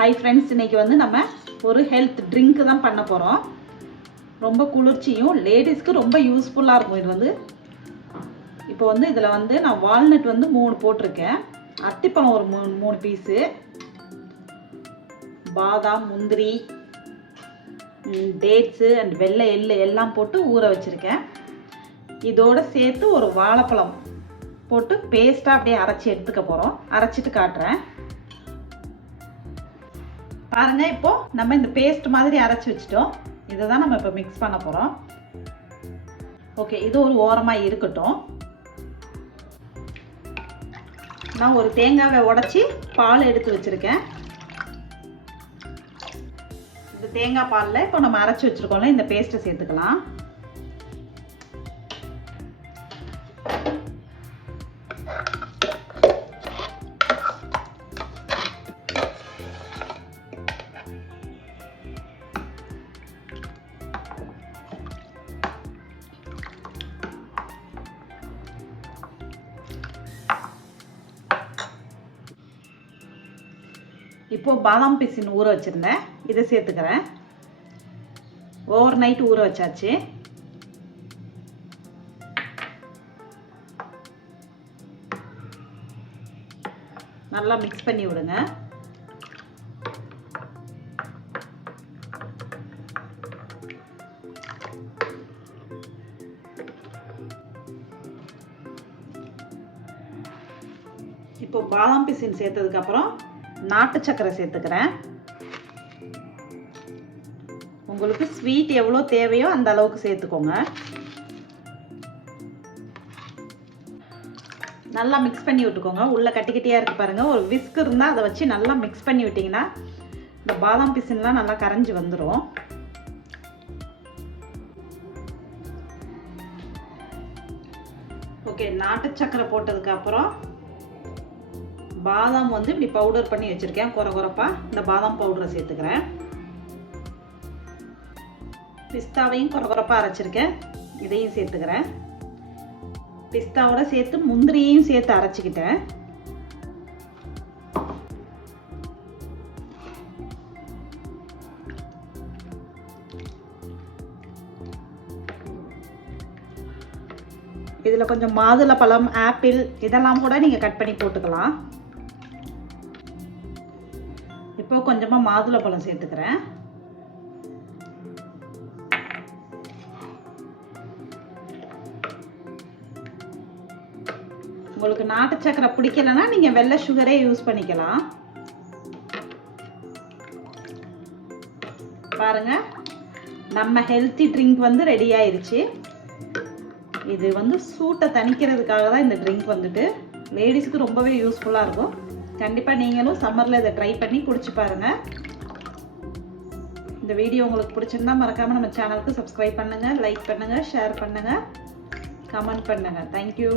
Hi friends, இன்னைக்கு வந்து நம்ம ஒரு ஹெல்த் ட்ரிங்க் தான் பண்ண போகிறோம். ரொம்ப குளிர்ச்சியும் லேடிஸ்க்கு ரொம்ப யூஸ்ஃபுல்லாக இருக்கும். இது வந்து இப்போ வந்து இதில் வந்து நான் வால்நட் வந்து 3 போட்டிருக்கேன், அத்திப்பழம் ஒரு 3 பீஸு, பாதாம், முந்திரி, டேட்ஸு அண்ட் வெள்ளை எள்ளு எல்லாம் போட்டு ஊற வச்சுருக்கேன். இதோட சேர்த்து ஒரு வாழைப்பழம் போட்டு பேஸ்ட்டாக அப்படியே அரைச்சி எடுத்துக்க போகிறோம். அரைச்சிட்டு காட்டுறேன் பாருங்க. இப்போ நம்ம இந்த பேஸ்ட் மாதிரி அரைச்சி வச்சிட்டோம். இதை தான் நம்ம இப்போ மிக்ஸ் பண்ண போகிறோம். ஓகே, இது ஒரு ஓரமாக இருக்கட்டும். நான் ஒரு தேங்காவை உடைச்சி பால் எடுத்து வச்சிருக்கேன். இந்த தேங்காய் பாலில் இப்போ நம்ம அரைச்சி வச்சிருக்கோம்ல இந்த பேஸ்ட்டை சேர்த்துக்கலாம். இப்போ பாதாம் பிசின் ஊற வச்சிருந்தேன், இதை சேர்த்துக்கிறேன். ஓவர் நைட் ஊற வச்சாச்சு. நல்லா மிக்ஸ் பண்ணி விடுங்க. இப்போ பாதாம் பிசின் சேர்த்ததுக்கு அப்புறம் நாட்டு சக்கரை சேர்த்துக்கிறேன். உங்களுக்கு ஸ்வீட் எவ்வளோ தேவையோ அந்த அளவுக்கு சேர்த்துக்கோங்க. நல்லா மிக்ஸ் பண்ணி விட்டுக்கோங்க. உள்ள கட்டி கட்டியா இருக்கு பாருங்க. ஒரு விஸ்க் இருந்தால் அதை வச்சு நல்லா மிக்ஸ் பண்ணி விட்டீங்கன்னா இந்த பாதாம் பிசின்லாம் நல்லா கரைஞ்சி வந்துடும். ஓகே, நாட்டு சக்கரை போட்டதுக்கு அப்புறம் பாதாம் வந்து இப்படி பவுடர் பண்ணி வச்சிருக்கேன் கொரகொரப்பா. இந்த பாதாம் பவுடரை சேர்த்துக்கிறேன். பிஸ்தாவையும் கொரகொரப்பா அரைச்சிருக்கேன், இதையும் சேர்த்துக்கிறேன். பிஸ்தாவோட சேர்த்து முந்திரியையும் சேர்த்து அரைச்சிக்கிட்டேன். இதுல கொஞ்சம் மாதுளப்பழம், ஆப்பிள் இதெல்லாம் கூட நீங்க கட் பண்ணி போட்டுக்கலாம். இப்போ கொஞ்சமா மாதுளப்பழம் சேர்த்துக்கிறேன். உங்களுக்கு நாட்டு சக்கரை பிடிக்கலன்னா நீங்க வெள்ளை சுகரே யூஸ் பண்ணிக்கலாம். பாருங்க, நம்ம ஹெல்த்தி ட்ரிங்க் வந்து ரெடி ஆயிருச்சு. இது வந்து சூட்டை தணிக்கிறதுக்காக தான் இந்த ட்ரிங்க் வந்துட்டு லேடிஸ்க்கு ரொம்பவே யூஸ்ஃபுல்லாக இருக்கும். கண்டிப்பாக நீங்களும் சம்மரில் இதை ட்ரை பண்ணி குடிச்சு பாருங்கள். இந்த வீடியோ உங்களுக்கு பிடிச்சிருந்தா மறக்காமல் நம்ம சேனலுக்கு சப்ஸ்கிரைப் பண்ணுங்கள், லைக் பண்ணுங்கள், ஷேர் பண்ணுங்கள், கமெண்ட் பண்ணுங்கள். தேங்க்யூ.